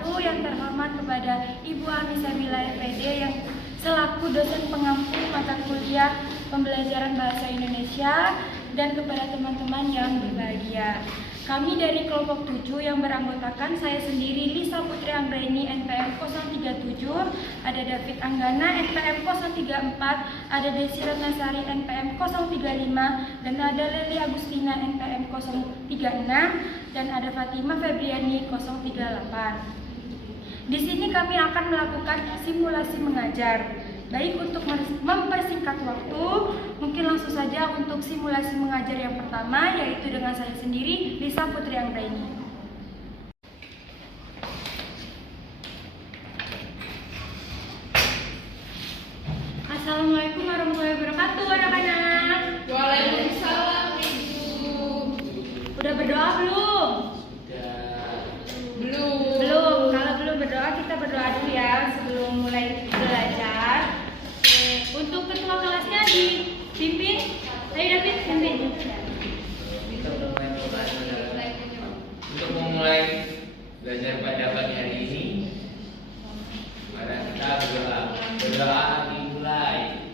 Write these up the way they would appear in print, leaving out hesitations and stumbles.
wabarakatuh. Yang terhormat kepada Ibu Ami Sabila FPD yang selaku dosen pengampu mata kuliah pembelajaran bahasa Indonesia, dan kepada teman-teman yang berbahagia. Kami dari kelompok 7 yang beranggotakan saya sendiri Lisa Putri Anggraini NPM 037, ada David Anggana NPM 034, ada Desi Ratnasari NPM 035, dan ada Leli Agustina NPM 036, dan ada Fatimah Febriani 038. Di sini kami akan melakukan simulasi mengajar. Baik, untuk mempersingkat waktu, mungkin langsung saja untuk simulasi mengajar yang pertama, yaitu dengan saya sendiri, Lisa Putri Anggraini. Assalamualaikum warahmatullahi wabarakatuh, anak-anak. Waalaikumsalam, Ibu. Udah berdoa belum? Belum. Kalau belum berdoa, kita berdoa dulu ya sebelum mulai belajar. Untuk ketua kelasnya dipimpin. Ayo David, pimpin. Untuk memulai belajar pada pagi hari ini, mari kita berdoa. Berdoa dimulai.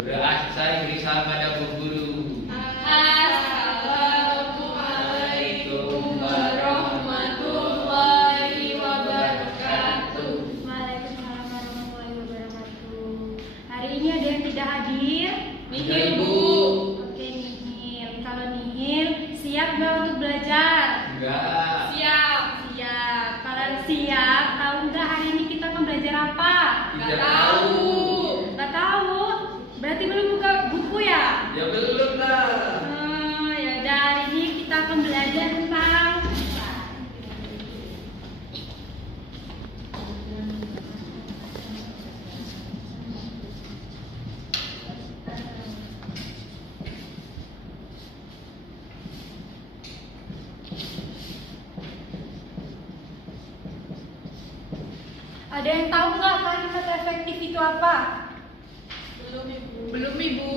Berdoa selesai, beri salam pada Bu Guru. Assalamualaikum warahmatullahi wabarakatuh. Waalaikumsalam warahmatullahi wabarakatuh. Hari ini ada yang tidak hadir? Nihil, Bu. Oke, nihil. Kalau nihil, siap nggak untuk belajar? Enggak. Siap. Siap. Kalau siap, tahu nggak hari ini kita akan belajar apa? Nggak tahu. Nggak tahu? Berarti belum buka buku ya? Ya belum lah. Ya udah, hari ini kita akan belajar tentang ada yang tahu nggak kalimat efektif itu apa? Belum, Ibu.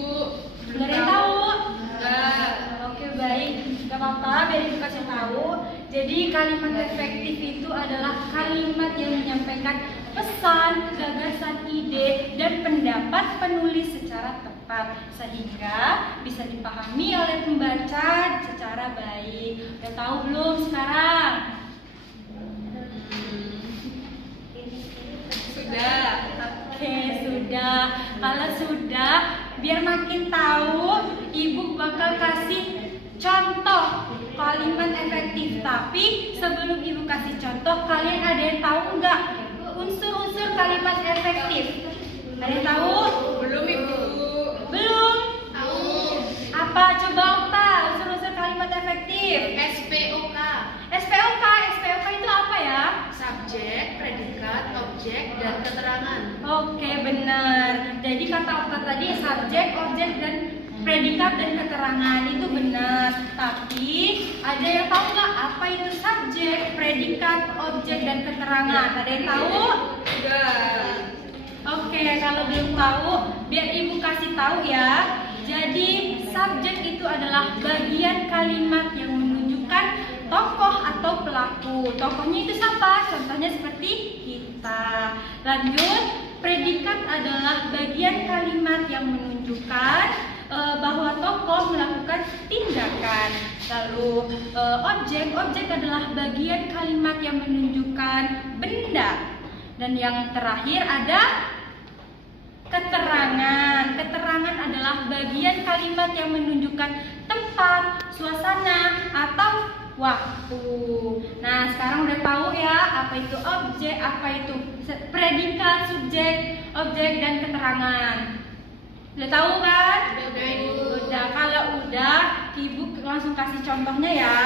Nggak ada yang tahu? Enggak. Oke, baik, nggak apa-apa, biar ibu kasih tahu. Jadi kalimat efektif itu adalah kalimat yang menyampaikan pesan, gagasan, ide, dan pendapat penulis secara tepat sehingga bisa dipahami oleh pembaca secara baik. Udah tahu belum sekarang? Sudah. Oke, sudah. Kalau sudah, biar makin tahu, ibu bakal kasih contoh kalimat efektif. Tapi sebelum ibu kasih contoh, kalian ada yang tahu nggak unsur-unsur kalimat efektif? Ada yang tahu? Belum, Ibu. Belum? Tahu. Apa? Coba Okta, unsur-unsur kalimat efektif. SPOK. SPOK itu apa ya? Subjek, predikat, objek, dan keterangan. Oke, benar. Jadi kata Okta tadi subjek, objek, dan predikat dan keterangan itu benar. Tapi ada yang tahu nggak apa itu subjek, predikat, objek, dan keterangan? Ada yang tahu? Enggak. Oke, kalau belum tahu, biar ibu kasih tahu ya. Jadi subjek itu adalah bagian kalimat yang menunjukkan tokoh atau pelaku. Tokohnya itu siapa? Contohnya seperti kita. Lanjut, predikat adalah bagian kalimat yang menunjukkan bahwa tokoh melakukan tindakan. Lalu objek adalah bagian kalimat yang menunjukkan benda. Dan yang terakhir ada keterangan. Keterangan adalah bagian kalimat yang menunjukkan tempat, suasana, atau waktu. Nah, sekarang udah tahu ya apa itu objek, apa itu predikat, subjek, objek, dan keterangan. Udah tahu kan? Udah, Ibu. Udah. Kalau udah, ibu langsung kasih contohnya ya.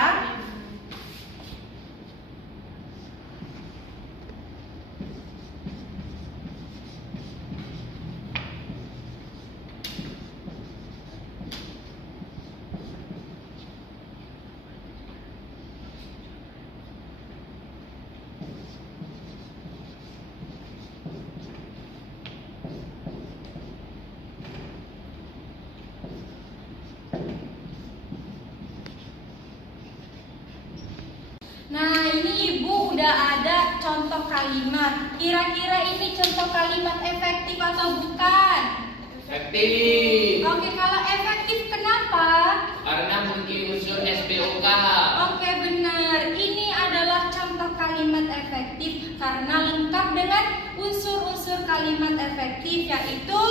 Nah, ini Ibu udah ada contoh kalimat. Kira-kira ini contoh kalimat efektif atau bukan? Efektif. Oke, kalau efektif kenapa? Karena memiliki unsur SPOK. Oke, benar. Ini adalah contoh kalimat efektif karena lengkap dengan unsur-unsur kalimat efektif yaitu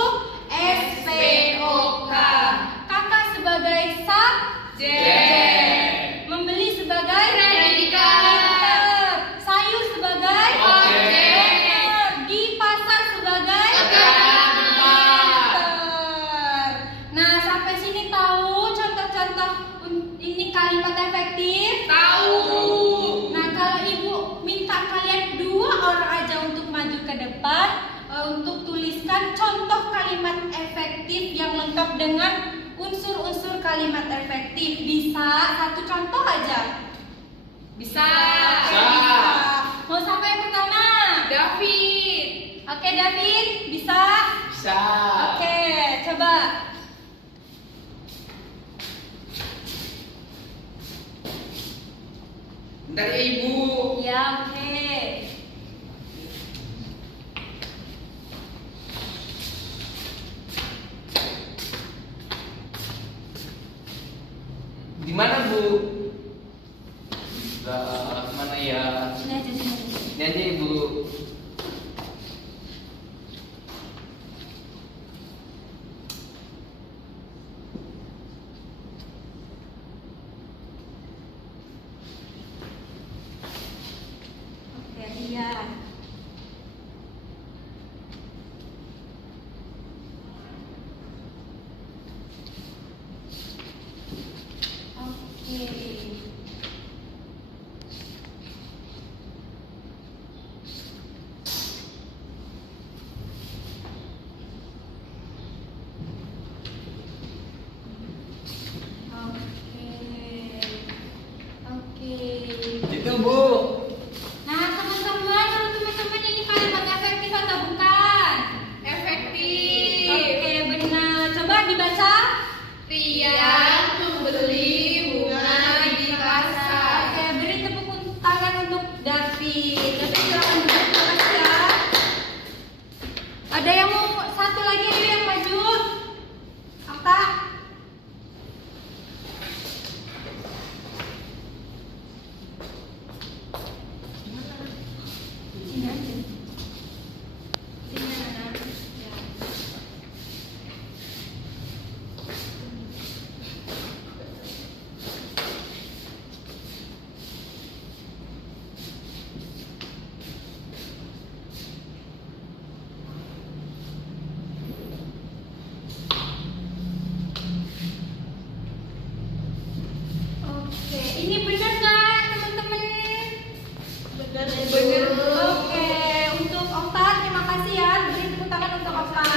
SPOK. Kakak sebagai subjek. Membeli sebagai predikat. Sayur sebagai objek. Di pasar sebagai pintar. Nah, sampai sini tahu contoh-contoh ini kalimat efektif? Tahu. Nah, kalau Ibu minta kalian 2 orang aja untuk maju ke depan untuk tuliskan contoh kalimat efektif yang lengkap dengan unsur-unsur kalimat efektif. Bisa 1 contoh aja? Bisa. Bisa. Mau siapa yang pertama? David. Oke, David, bisa? Bisa. Oke, coba. Bentar ya Ibu. Ya, oke. Di mana Bu? Mana ya? Sini aja, sini aja. Ini aja Ibu. Oke, iya. Oke. Oke. Itu Bu. Nah, teman-teman, kalau teman-teman ini kalimat efektif atau bukan? Efektif. Oke, benar. Coba dibaca. Rian membeli bunga di pasar. Oke, beri tepuk tangan untuk David. David silakan duduk, makasih ya. Ada yang mau satu lagi ayo yang maju? Apa? Sini aja. Sini anak. Ya. Oke, ini benar nggak teman-teman? Benar. Oke, untuk Okta terima kasih ya. Beri tepuk tangan untuk Okta.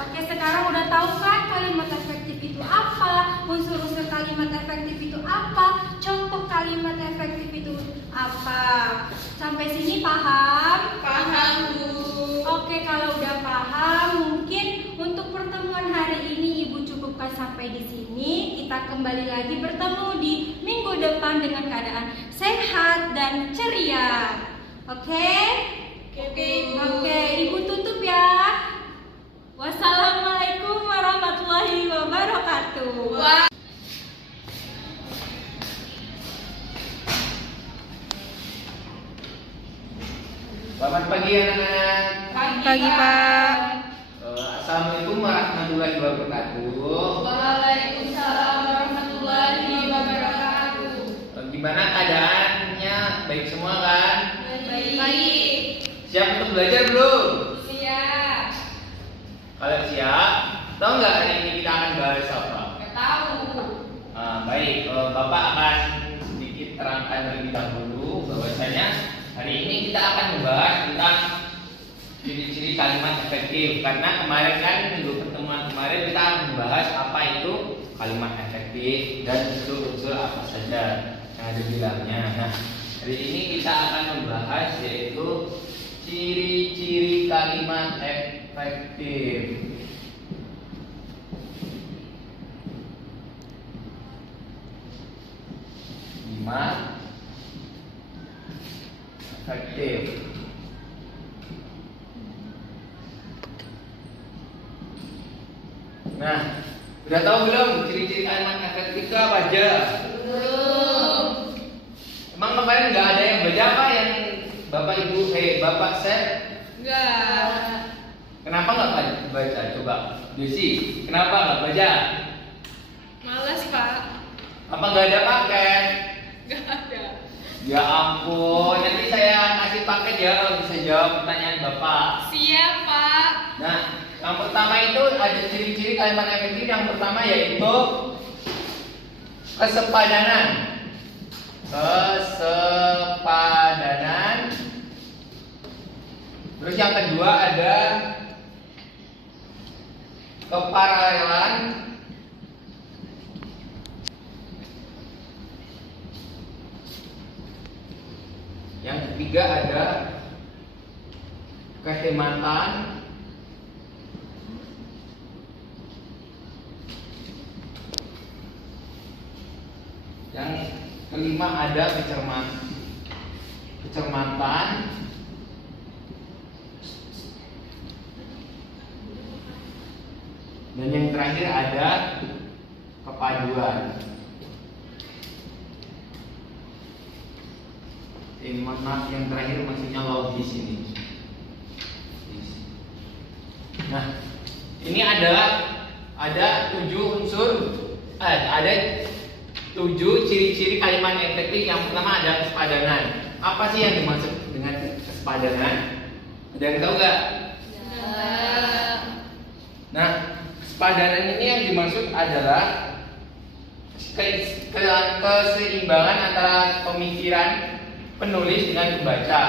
Oke, sekarang udah tahu kan kalimat efektif itu apa? Unsur-unsur kalimat efektif itu apa? Contoh kalimat efektif itu apa? Sampai sini paham? Paham, Bu. Oke, kalau udah paham, mungkin untuk pertemuan hari ini Ibu cukupkan sampai di sini. Kita kembali lagi bertemu di minggu depan dengan keadaan sehat dan ceria. Oke? Oke, Bu. Oke, Ibu tutup ya. Wassalamualaikum warahmatullahi wabarakatuh. Wah. Selamat pagi anak-anak. Pagi, Pak. Assalamualaikum warahmatullahi wabarakatuh. Waalaikumsalam warahmatullahi wabarakatuh. Gimana keadaannya? Baik semua kan? Baik. Siap untuk belajar belum? Siap. Kalau siap, tahu nggak hari ini kita akan bahas apa? Nggak tahu. Baik, Bapak akan sedikit terangkan terlebih dahulu bahwasanya hari ini kita akan membahas tentang ciri-ciri kalimat efektif. Karena kemarin kan minggu pertemuan kemarin kita akan membahas apa itu kalimat efektif dan unsur-unsur apa saja yang ada di dalamnya. Nah, hari ini kita akan membahas yaitu ciri-ciri kalimat efektif. kalimat efektif. Nah, udah tahu belum ciri-ciri kalimat efektif itu apa aja? Belum. Emang kemarin nggak ada yang baca apa yang Bapak Ibu Bapak share? Enggak. Kenapa nggak baca? Coba, Desi, kenapa nggak baca? Males, Pak. Apa nggak ada paket? Enggak ada. Ya ampun, nanti saya kasih paket ya kalau bisa jawab pertanyaan Bapak. Siap, Pak. Nah, yang pertama itu ada ciri-ciri kalimat efektif. Yang pertama yaitu kesepadanan. Kesepadanan. Terus yang kedua ada keparalelan. Yang ketiga ada kehematan. Yang kelima ada kecermatan. Dan yang terakhir ada kepaduan. Maaf, yang terakhir maksudnya logis ini. Nah, ini ada 7 unsur, ada 7 ciri-ciri kalimat efektif. Yang pertama ada kesepadanan. Apa sih yang dimaksud dengan kesepadanan? Ada yang tahu nggak? Nah, kesepadanan ini yang dimaksud adalah keseimbangan antara pemikiran penulis dengan pembaca.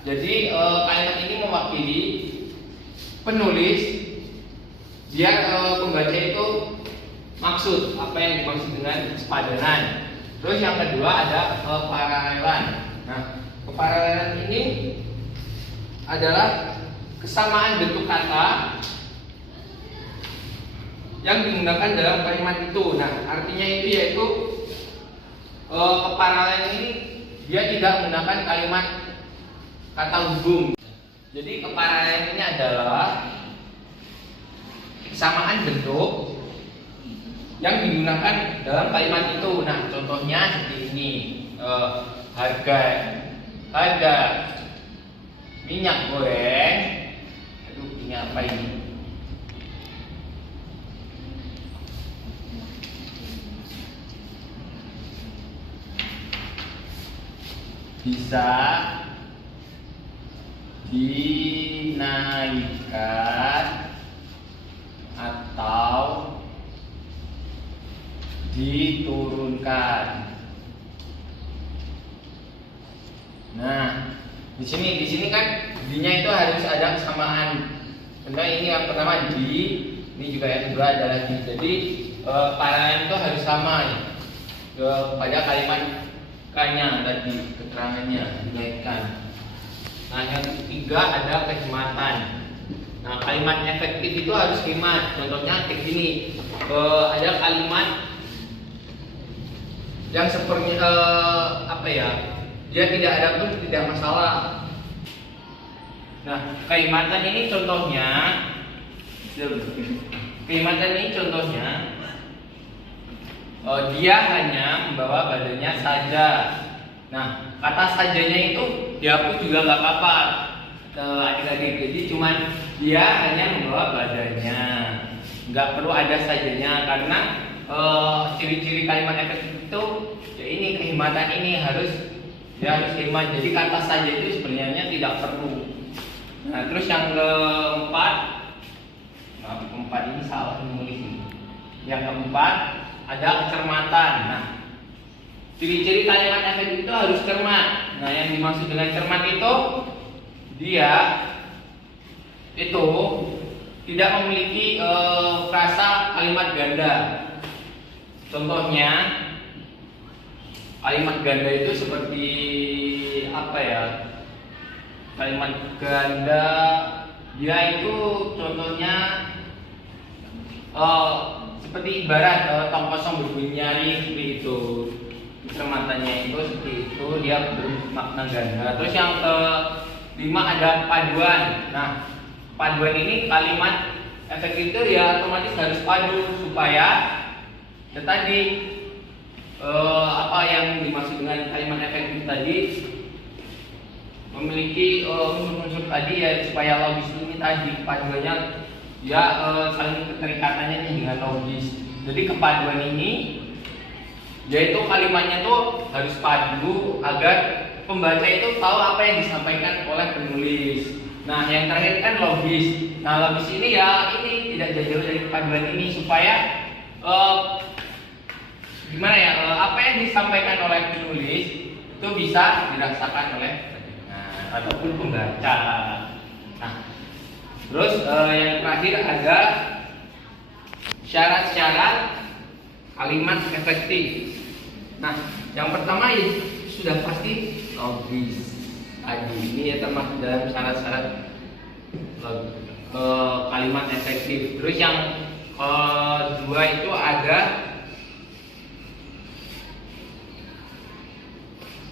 Jadi kalimat ini mewakili penulis biar pembaca itu maksud apa yang dimaksud dengan kesepadanan. Terus yang kedua ada keparalelan. Nah, keparalelan ini adalah kesamaan bentuk kata yang digunakan dalam kalimat itu. Nah, artinya itu yaitu keparalelan ini dia tidak menggunakan kalimat kata hubung. Jadi keparalelan ini adalah kesamaan bentuk yang digunakan dalam kalimat itu. Nah, contohnya seperti ini. Harga minyak goreng. Aduh, ini apa ini? Bisa dinaikkan atau diturunkan. Nah, di sini kan D-nya itu harus ada kesamaan. Karena ini yang pertama D, ini juga yang kedua adalah D. Jadi paralel itu harus sama ya, pada kalimat K-nya tadi, keterangannya dinaikkan. Nah, yang ketiga ada kehematan. Nah, kalimat efektif itu harus hemat. Contohnya kayak gini. Ada kalimat yang seperti apa ya? Dia tidak ada pun tidak masalah. Nah, kehematan ini contohnya dia hanya membawa badannya saja. Nah, kata sajanya itu dihapus juga nggak apa-apa, adik-adik. Jadi cuman dia hanya membawa badannya, nggak perlu ada sajanya. Karena ciri-ciri kalimat efektif itu ya ini kehematan ini harus hemat. Jadi kata saja itu sebenarnya tidak perlu. Nah, terus yang keempat ini salah menulis ini. Yang keempat ada kecermatan. Nah, ciri-ciri kalimat efektif itu harus cermat. Nah, yang dimaksud dengan cermat itu dia itu tidak memiliki frasa kalimat ganda. Contohnya kalimat ganda itu seperti apa ya? Kalimat ganda dia itu contohnya seperti ibarat tong kosong berbunyi nyaring seperti itu. kecamatannya itu seperti itu, dia bermakna ganda. Terus yang kelima ada paduan. Nah, paduan ini kalimat efektif itu ya otomatis harus padu supaya ya tadi apa yang dimaksud dengan kalimat efektif tadi memiliki unsur-unsur tadi ya supaya logis ini tadi paduannya ya saling keterikatannya dengan logis. Jadi kepaduan ini yaitu kalimatnya tuh harus padu agar pembaca itu tahu apa yang disampaikan oleh penulis. Nah, yang terakhir kan logis. Nah, logis ini ya ini tidak jauh dari kepaduan ini supaya gimana ya apa yang disampaikan oleh penulis itu bisa dirasakan oleh ataupun pembaca. Nah, terus yang terakhir ada syarat-syarat kalimat efektif. Nah, yang pertama ya sudah pasti logis. Ini ya termasuk dalam syarat-syarat kalimat efektif. Terus yang kedua itu ada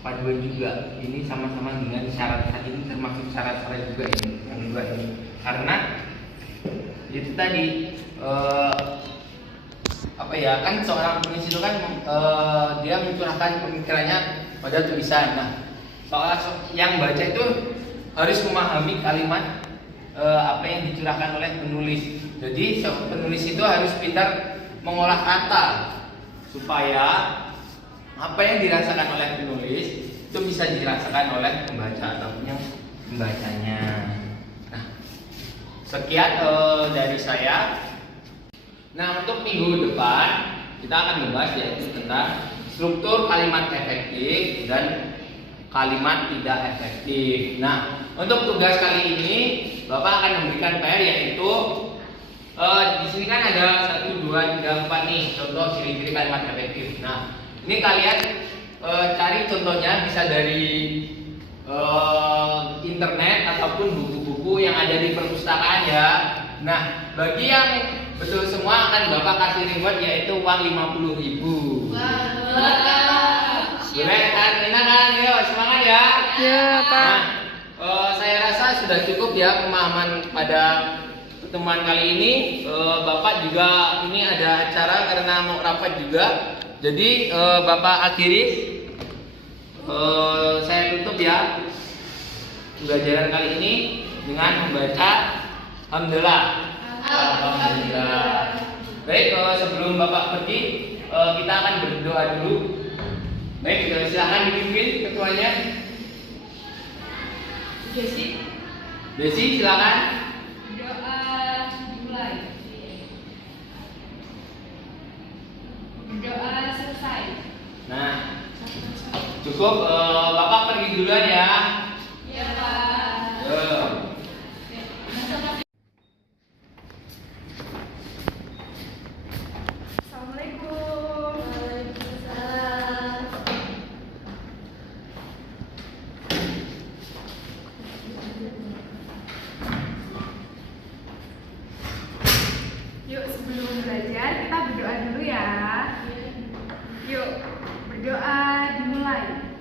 paduan juga. Ini sama-sama dengan syarat ini termasuk syarat-syarat juga ini yang dua ini. Karena itu tadi apa ya kan seorang penulis itu kan dia mencurahkan pemikirannya pada tulisan. Nah, soal yang baca itu harus memahami kalimat apa yang dicurahkan oleh penulis. Jadi penulis itu harus pintar mengolah kata supaya apa yang dirasakan oleh penulis itu bisa dirasakan oleh pembaca ataupun yang membacanya. Nah, sekian dari saya. Nah, untuk minggu depan kita akan membahas yaitu tentang struktur kalimat efektif dan kalimat tidak efektif. Nah, untuk tugas kali ini Bapak akan memberikan PR yaitu di sini kan ada 1, 2, 3, 4 nih contoh ciri-ciri kalimat efektif. Nah, ini kalian cari contohnya bisa dari internet ataupun buku-buku yang ada di perpustakaan ya. Nah, bagi yang betul semua akan Bapak kasih reward yaitu uang 50.000. Boleh kan? Enak kan? Yuk semangat ya. Ya, Pak. Nah, saya rasa sudah cukup ya pemahaman pada pertemuan kali ini. Bapak juga ini ada acara karena mau rapat juga. Jadi Bapak akhiri. Saya tutup ya pembelajaran kali ini dengan membaca Alhamdulillah. Alhamdulillah. Baik, sebelum Bapak pergi, kita akan berdoa dulu. Baik, silakan dipimpin ketuanya. Desi, silakan. Doa dimulai. Doa selesai. Nah, cukup. Bapak pergi duluan ya. Ya, Pak. Assalamualaikum. Waalaikumsalam. Yuk, sebelum belajar kita berdoa dulu ya. Yuk, berdoa dimulai.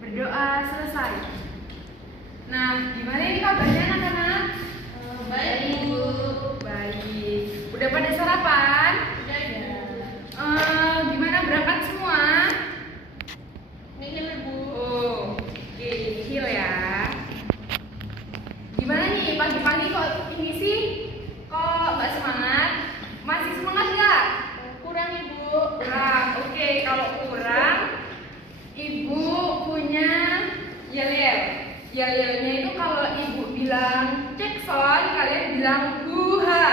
Berdoa selesai. Nah, gimana ini kabarnya anak-anak? Baik, Bu. Baik. Udah pada sarapan? Udah ya. Gimana berangkat semua? Nihil, Bu. Oh, oke, nihil ya. Gimana nih pagi-pagi kok ini sih? Kok nggak semangat? Masih semangat nggak? Kurang, Ibu. Kurang. Oke, kalau kurang, Ibu punya yel-yel. Yel-yelnya itu kalau Ibu bilang cekson, kalian bilang buha.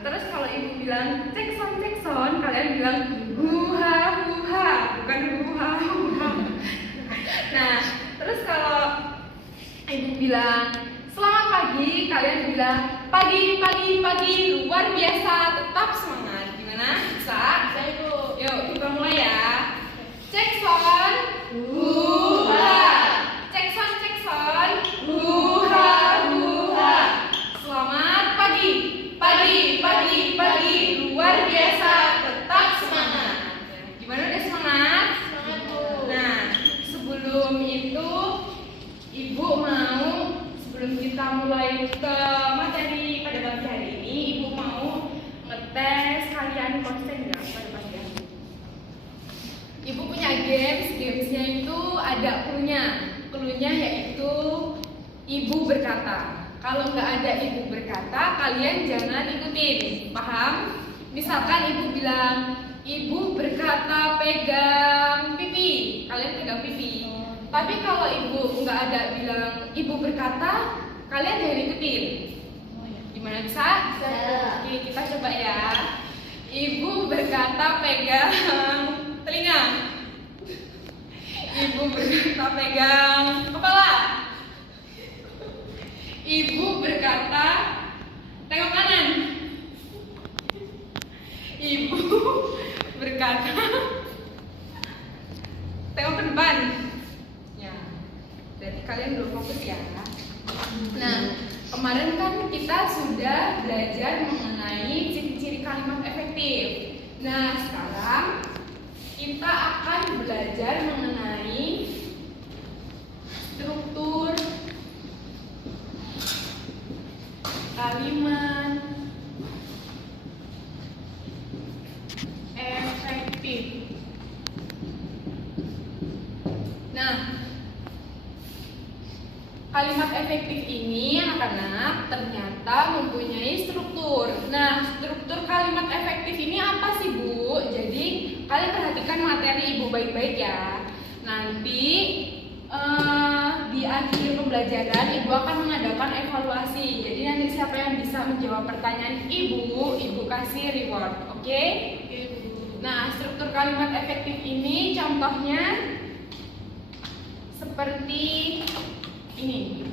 Terus kalau Ibu bilang cekson, kalian bilang buha, bukan buha. Nah, terus kalau Ibu bilang selamat pagi, kalian bilang pagi, luar biasa, tetap semangat. Gimana? Bisa? Bisa, Ibu. Yuk, kita mulai ya. Cekson, buha. Cekson, buha. Selamat pagi, luar biasa, tetap semangat. ke materi pada pagi hari ini, Ibu mau ngetes kalian konsen nggak pada pagi hari ini? Ibu punya gamesnya itu ada cluenya yaitu Ibu berkata. Kalau nggak ada Ibu berkata, kalian jangan ikutin, paham? Misalkan Ibu bilang, Ibu berkata pegang pipi, kalian pegang pipi. Tapi kalau Ibu nggak ada bilang Ibu berkata, kalian jangan ikutin. Gimana bisa? Oke, kita coba ya. Ibu berkata pegang telinga. Ibu berkata pegang kepala. Ibu berkata tengok kanan. Ibu berkata tengok ke depan. Ya, berarti kalian belum fokus ya. Nah, kemarin kan kita sudah belajar mengenai ciri-ciri kalimat efektif. Nah, sekarang kita akan belajar mengenai struktur kalimat efektif. Nah, kalimat efektif ini anak-anak ternyata mempunyai struktur. Nah, struktur kalimat efektif ini apa sih, Bu? Jadi, kalian perhatikan materi Ibu baik-baik ya. Nanti di akhir pembelajaran Ibu akan mengadakan evaluasi. Jadi nanti siapa yang bisa menjawab pertanyaan Ibu kasih reward. Oke? Nah, struktur kalimat efektif ini contohnya seperti ini.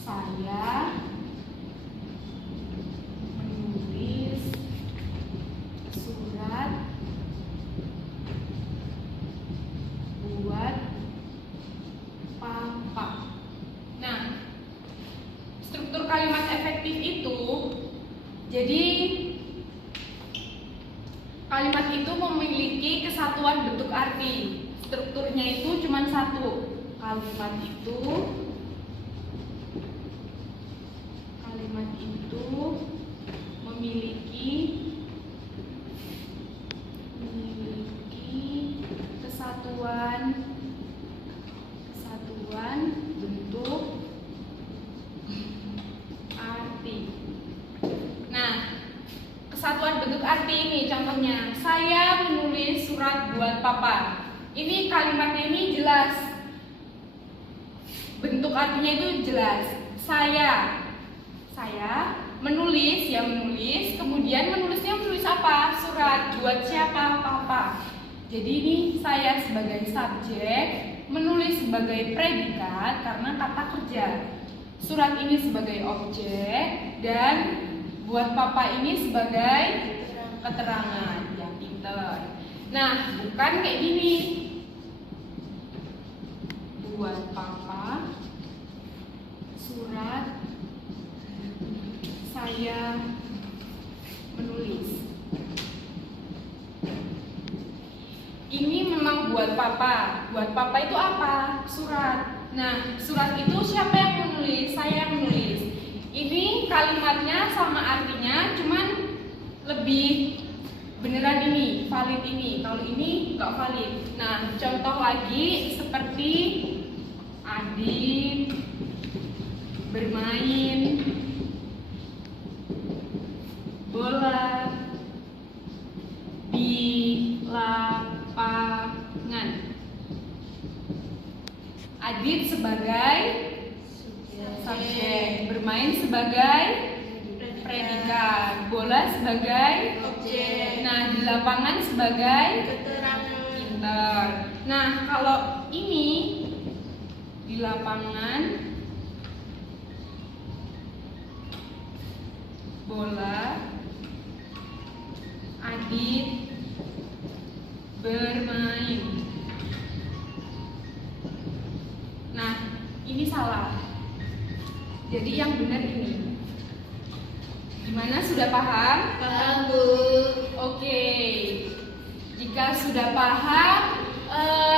Saya menulis surat buat papa. Nah, struktur kalimat efektif itu, jadi kalimat itu memiliki kesatuan bentuk arti. Strukturnya itu cuma satu. Kalimat itu memiliki kesatuan bentuk arti. Nah, kesatuan bentuk arti ini contohnya, saya menulis surat buat papa. Ini kalimatnya ini jelas, bentuk artinya itu jelas. Saya menulis, ya menulis, kemudian menulisnya menulis apa? Surat buat siapa? Papa. Jadi ini saya sebagai subjek, menulis sebagai predikat karena kata kerja. Surat ini sebagai objek dan buat papa ini sebagai keterangan. Ya, pinter. Nah, bukan kayak gini. Buat papa surat saya menulis. Ini memang buat papa. Buat papa itu apa? Surat. Nah, surat itu siapa yang menulis? Saya yang menulis. Ini kalimatnya sama artinya, cuman lebih beneran ini, valid ini. Kalau ini nggak valid. Nah, contoh lagi seperti Adit bermain bola di lapangan. Adit sebagai subjek, bermain sebagai predikat, bola sebagai objek. Nah, di lapangan sebagai keterangan. Pinter. Nah, kalau ini di lapangan bola Adit bermain. Nah, ini salah. Jadi yang benar ini. Gimana, sudah paham? Paham, Bu. Oke. Jika sudah paham,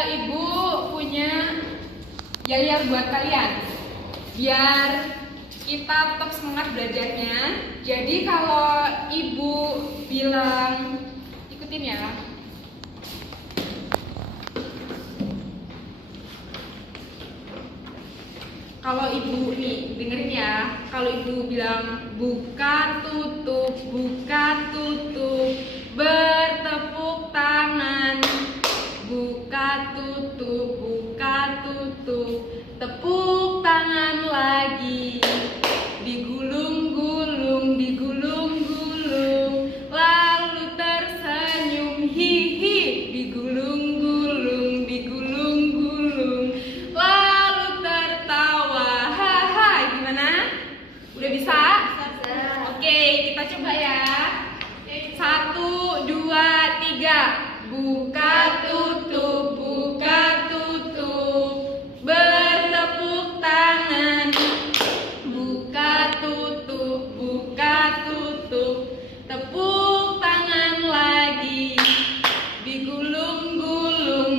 Ibu punya yel-yel buat kalian. biar kita tetap semangat belajarnya. Jadi kalau ibu bilang, ikutin ya. Kalau ibu nih dengerin ya, kalau ibu bilang buka tutup, bertepuk tangan, buka tutup, tepuk tangan lagi, digulung-gulung, lalu tersenyum, hihi, digulung-gulung, lalu tertawa, haha. Gimana? Udah bisa? Oke, kita coba ya. 1, 2, 3. Buka tutup, bertepuk tangan, buka tutup, tepuk tangan lagi, digulung-gulung,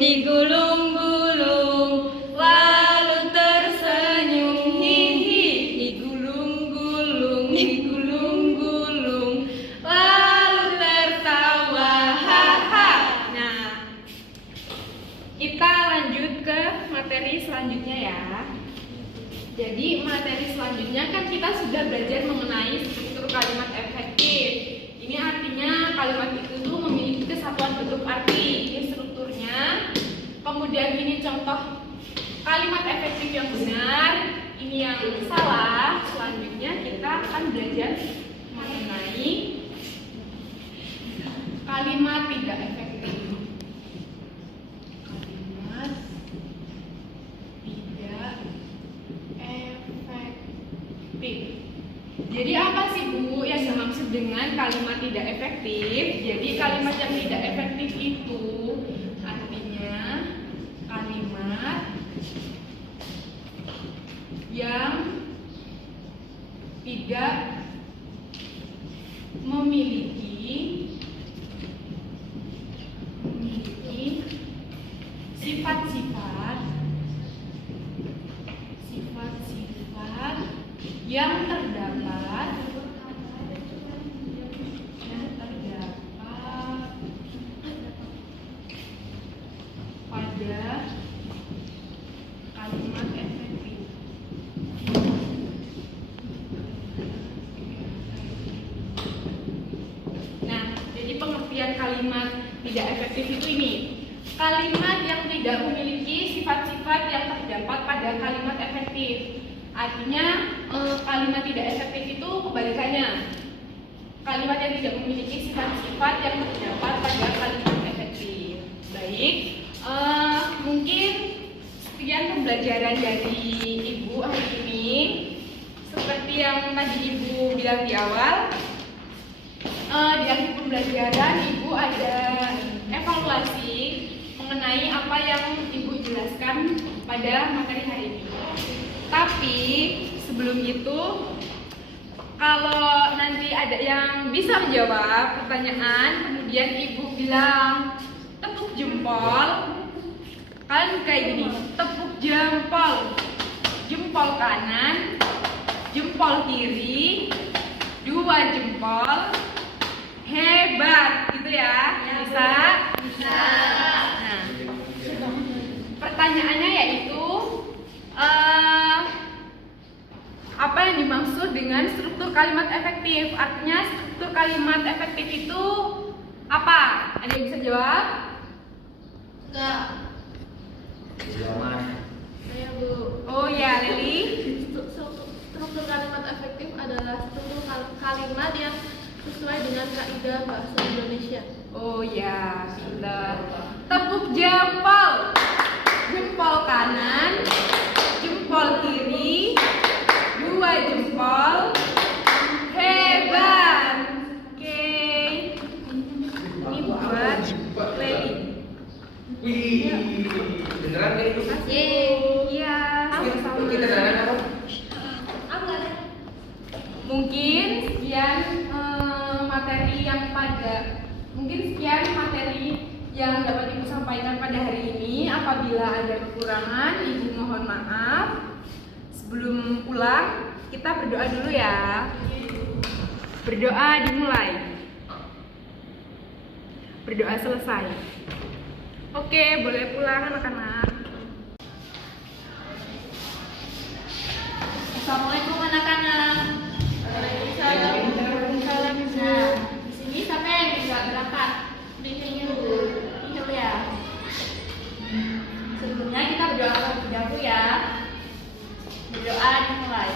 lalu tersenyum, hihi, digulung-gulung, lalu tertawa, haha. Nah, kita lanjut ke materi selanjutnya ya. Jadi materi selanjutnya kan kita sudah belajar mengenai struktur kalimat efektif. Ini artinya kalimat itu tuh memiliki kesatuan bentuk arti. Ini strukturnya. Kemudian ini contoh kalimat efektif yang benar. Ini yang salah. Selanjutnya kita akan belajar mengenai kalimat tidak efektif. Kalimat tidak efektif. Jadi apa sih Bu yang dimaksud dengan kalimat tidak efektif? Jadi kalimat yang tidak efektif itu artinya kalimat yang tidak memiliki sifat-sifat yang terdapat pada kalimat efektif. Nah, jadi pengertian kalimat tidak efektif itu ini: kalimat yang tidak memiliki sifat-sifat yang terdapat pada kalimat efektif. Artinya kalimat tidak efektif itu kebalikannya. Kalimat yang tidak memiliki sifat-sifat yang terdapat pada kalimat efektif. Baik, mungkin sekian pembelajaran dari Ibu hari ini. Seperti yang tadi Ibu bilang di awal, di akhir pembelajaran Ibu ada evaluasi mengenai apa yang Ibu jelaskan pada materi hari ini. Tapi sebelum itu, kalau nanti ada yang bisa menjawab pertanyaan, kemudian Ibu bilang tepuk jempol, kan kayak gini, tepuk jempol, jempol kanan, jempol kiri, 2 jempol, hebat, gitu ya? Bisa? Bisa. Nah, pertanyaannya yaitu apa yang dimaksud dengan struktur kalimat efektif? Artinya struktur kalimat efektif itu apa? Ada yang bisa jawab? Enggak. Saya Bu. Oh ya, Lili. Struktur kalimat efektif adalah struktur kalimat yang sesuai dengan kaidah bahasa Indonesia. Oh ya, pintar. Tepuk jempol. Jempol kanan, jempol kiri, 2 jempol, hebat. Oke, ini buat Leli. Wih, beneran deh itu? Iya, sama-sama. Kita beneran apa? Mungkin sekian materi yang dapat Ibu sampaikan pada hari ini. Apabila ada kekurangan, Ibu mohon maaf. sebelum pulang kita berdoa dulu ya. Berdoa dimulai. Berdoa selesai. Oke, boleh pulang anak-anak. Assalamualaikum anak-anak. Waalaikumsalam. Nah, di sini siapa yang bisa berangkat? Nihil ya. Sebelumnya kita berdoa terlebih dahulu ya. Berdoa dimulai.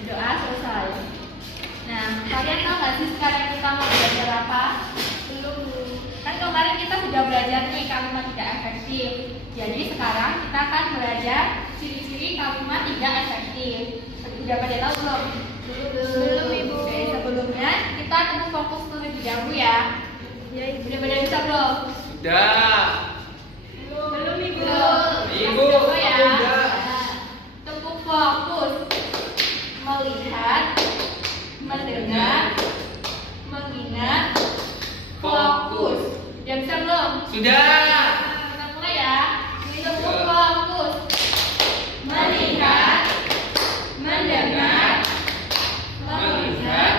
Berdoa selesai. Nah, kalian tahu nggak sih sekarang kita mau belajar apa? Belum. Kan kemarin kita sudah belajar nih kalimat tidak efektif. Jadi sekarang kita akan belajar ciri-ciri kalimat tidak efektif. Sudah pada tahu belum? Belum Ibu. Oke, sebelumnya kita temu fokus terlebih dahulu ya. Ya, Ibu. Sudah pada bisa belum? Sudah. Belum Ibu. Ibu, Ya. aku udah. Tepuk fokus. Melihat, mendengar, mengingat, fokus. Sudah bisa belum? Sudah. Kita mulai ya. Tepuk fokus. Melihat, mendengar, mengingat,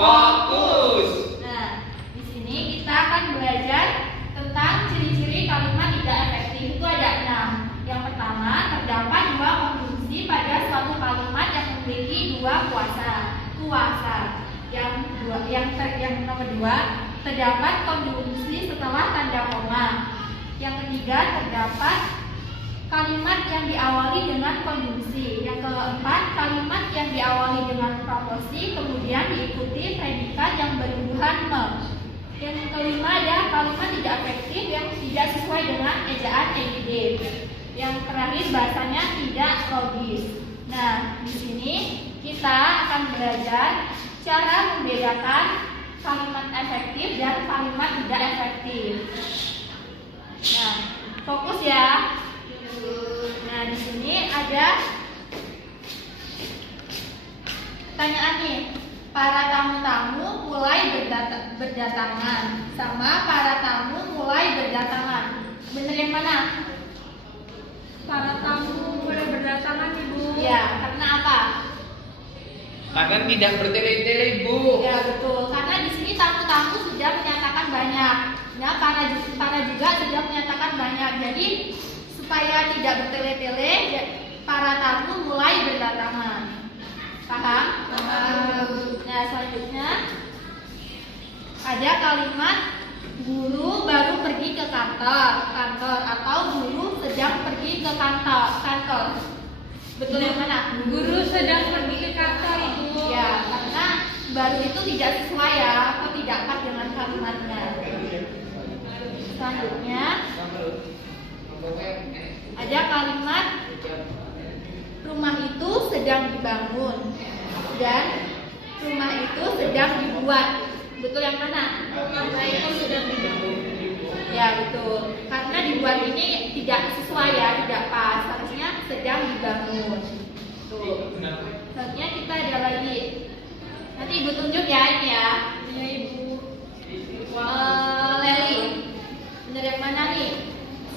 Fokus. Nah, di sini kita akan belajar tentang ciri-ciri kalimat tidak efektif. Itu ada 6. Yang pertama, terdapat 2 konjungsi pada suatu kalimat yang memiliki 2 kuasa. Yang nomor 2, terdapat konjungsi setelah tanda koma. Yang ketiga, terdapat kalimat yang diawali dengan konjungsi. Yang keempat, kalimat yang diawali dengan proposi kemudian diikuti predikat yang berhubungan me. Yang kelima ada kalimat tidak efektif yang tidak sesuai dengan ejaan EYD. Yang terakhir bahasanya tidak logis. Nah, di sini kita akan belajar cara membedakan kalimat efektif dan kalimat tidak efektif. Nah, fokus ya. Nah, di sini ada pertanyaan nih. Para tamu-tamu mulai berdatangan sama para tamu mulai berdatangan. Bener yang mana? Para tamu mulai berdatangan, Ibu. Ya, karena apa? Karena tidak bertele-tele, Bu. Ya, betul. Karena di sini tamu-tamu sudah menyatakan banyak. Nah, para juga sudah menyatakan banyak. Jadi supaya tidak bertele-tele, para tamu mulai berdatangan. Paham? Paham. Nah, selanjutnya ada kalimat guru baru pergi ke kantor atau guru sedang pergi ke kantor. Betul yang mana? Guru sedang pergi ke kantor, Ibu. Ya, karena baru itu tidak sesuai ya, atau tidak pas dengan kalimatnya. Selanjutnya ada kalimat rumah itu sedang dibangun dan rumah itu sedang dibuat. Betul yang mana? Rumah itu sedang dibangun. Ya, betul. Karena dibuat ini tidak sesuai ya, tidak pas. Harusnya sedang dibangun. Tuh. Selanjutnya kita ada lagi. Nanti Ibu tunjuk ya ini ya. Iya, Ibu. Leli. Benar yang mana nih?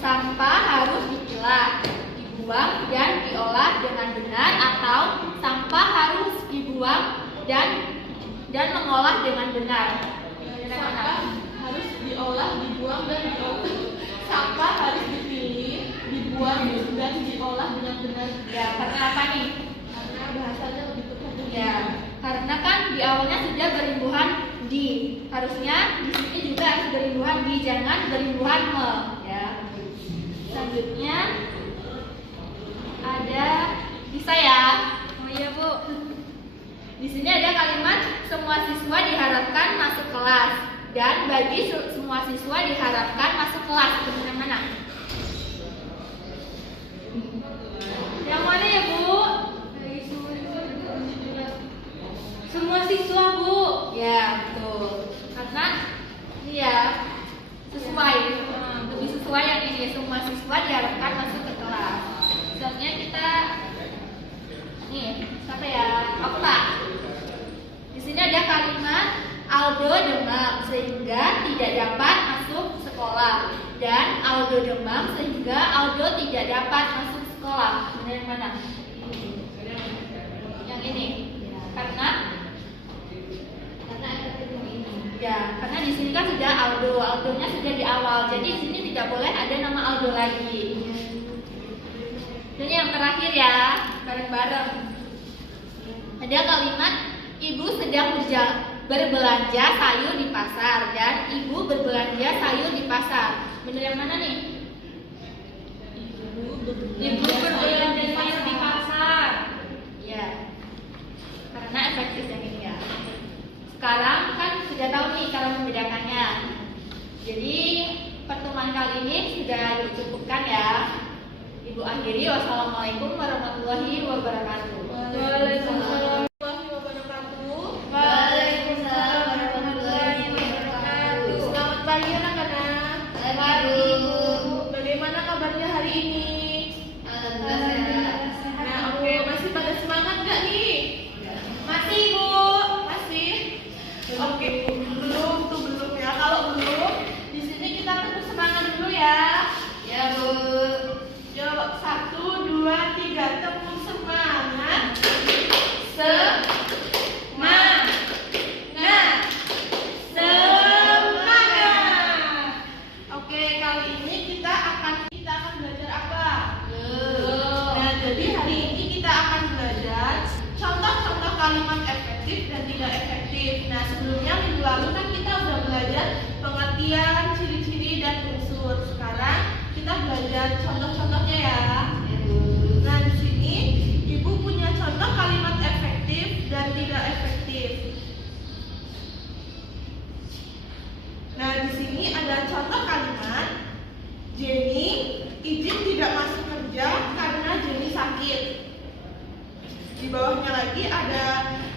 Sampah harus dipilah, dibuang dan diolah dengan benar, atau sampah harus dibuang dan mengolah dengan benar. Sampah harus diolah, dibuang dan diolah. Sampah harus dipilih, dibuang dan diolah dengan benar. Ya, karena apa nih? Karena bahasanya lebih tepat. Ya, karena kan di awalnya sudah berimbuhan di. Harusnya di sini juga harus berimbuhan di, jangan berimbuhan me. Ya. Selanjutnya ada bisa ya? Oh iya, Bu. Di sini ada kalimat semua siswa diharapkan masuk kelas dan bagi semua siswa diharapkan masuk kelas. Benar yang mana? Yang mana ya, Bu? Semua siswa, Bu. Ya, betul. Karena ini ya sesuai, lebih sesuai yang ini. Semua siswa diharapkan masuk ke kelas. Misalnya kita nih, siapa ya? Aku Pak. Di sini ada kalimat Aldo demam sehingga tidak dapat masuk sekolah dan Aldo demam sehingga Aldo tidak dapat masuk sekolah. sekolah. Benar yang mana? Yang ini. Karena ini. Ya, karena di sini kan sudah Aldo. Aldonya sudah di awal. Jadi di sini tidak boleh ada nama Aldo lagi. Ini yang terakhir ya, bareng-bareng. Ada kalimat ibu sedang berbelanja sayur di pasar dan ibu berbelanja sayur di pasar. Benar yang mana nih? Ibu berbelanja sayur di pasar. Ya. Karena efektif yang ini ya. Sekarang kan sudah tahu nih cara membedakannya. Jadi pertemuan kali ini sudah dicukupkan ya. Ibu akhiri. Wassalamualaikum warahmatullahi wabarakatuh. Waalaikumsalam warahmatullahi wabarakatuh. Waalaikumsalam warahmatullahi wabarakatuh. Selamat pagi anak-anak. Pagi, Bu. Bagaimana kabarnya hari ini? Alhamdulillah sehat. Nah, oke, masih pada semangat nggak nih? Masih, Bu. Masih? Oke, belum ya. Kalau belum, di sini kita tepuk semangat dulu ya. Ya, Bu. Jawab 1, 2, 3, tepuk semangat. Semangat. Oke, kali ini kita akan belajar apa? Nah, jadi hari ini kita akan belajar contoh-contoh kalimat efektif dan tidak efektif. Nah, sebelumnya minggu lalu kan kita udah belajar pengertian, ciri-ciri dan unsur. Sekarang kita belajar contoh-contohnya ya. Nah, di sini Ibu punya contoh kalimat efektif dan tidak efektif. Nah, di sini ada contoh kalimat Jenny izin tidak masuk kerja karena Jenny sakit. Di bawahnya lagi ada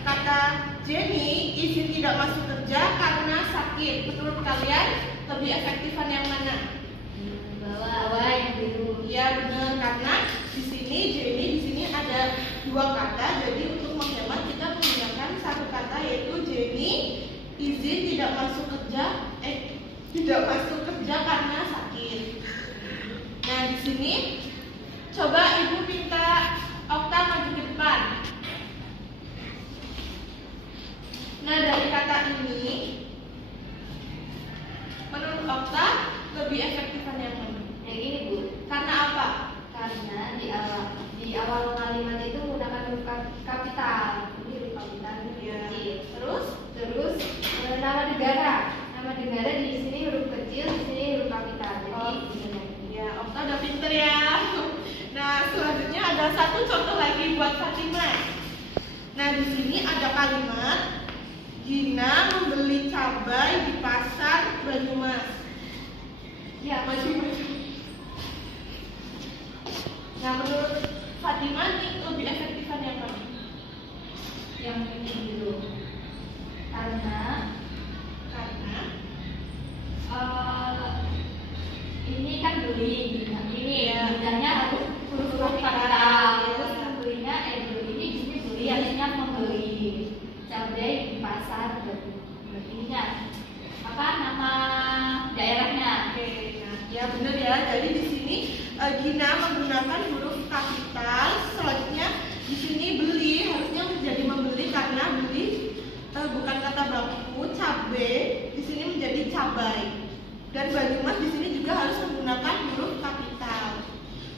kata Jenny izin tidak masuk kerja karena sakit. Menurut kalian lebih efektifan yang mana? Bawah yang biru. Ya benar, karena di sini Jenny di sini ada dua kata, jadi untuk menghemat kita menggunakan satu kata yaitu Jenny izin tidak masuk kerja karena sakit. Nah, di sini coba Ibu minta Okta maju ke depan. Nah, dari kata ini menurut Okta lebih efektifan yang mana? Yang ini, Bu. Karena apa? Karena di awal kalimat itu menggunakan huruf kapital. Ini huruf kapital ini Ya. kecil. Terus Nama negara di sini huruf kecil, di sini huruf kapital. Jadi ya, Okta udah pinter ya. Nah, selanjutnya ada satu contoh lagi buat Fatimah. Nah, di sini ada kalimat Gina membeli cabai di pasar Banyumas. Ya, maju. Nah, menurut Fatimah ini lebih efektifan yang mana? yang ini dulu. Karena ini kan beli, ini bidangnya harus huruf kapital. Terus membelinya beli ini di sini beli artinya membeli cabai di pasar. Ininya apa nama daerahnya? Oke, nah, ya benar ya. Jadi di sini Gina menggunakan huruf kapital. Selanjutnya di sini beli harusnya menjadi membeli karena beli bukan kata baku. Cabai di sini menjadi cabai. Dan Banyumas di sini juga harus menggunakan huruf kapital.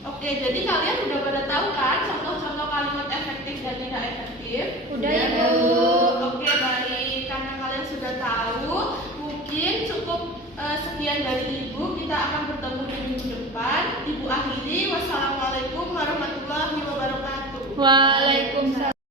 Oke, jadi kalian udah pada tahu kan contoh-contoh kalimat efektif dan tidak efektif? Udah ya, Bu. Oke, baik. Karena kalian sudah tahu, mungkin cukup sekian dari Ibu. Kita akan bertemu di minggu depan. Ibu akhiri. Wassalamualaikum warahmatullahi wabarakatuh.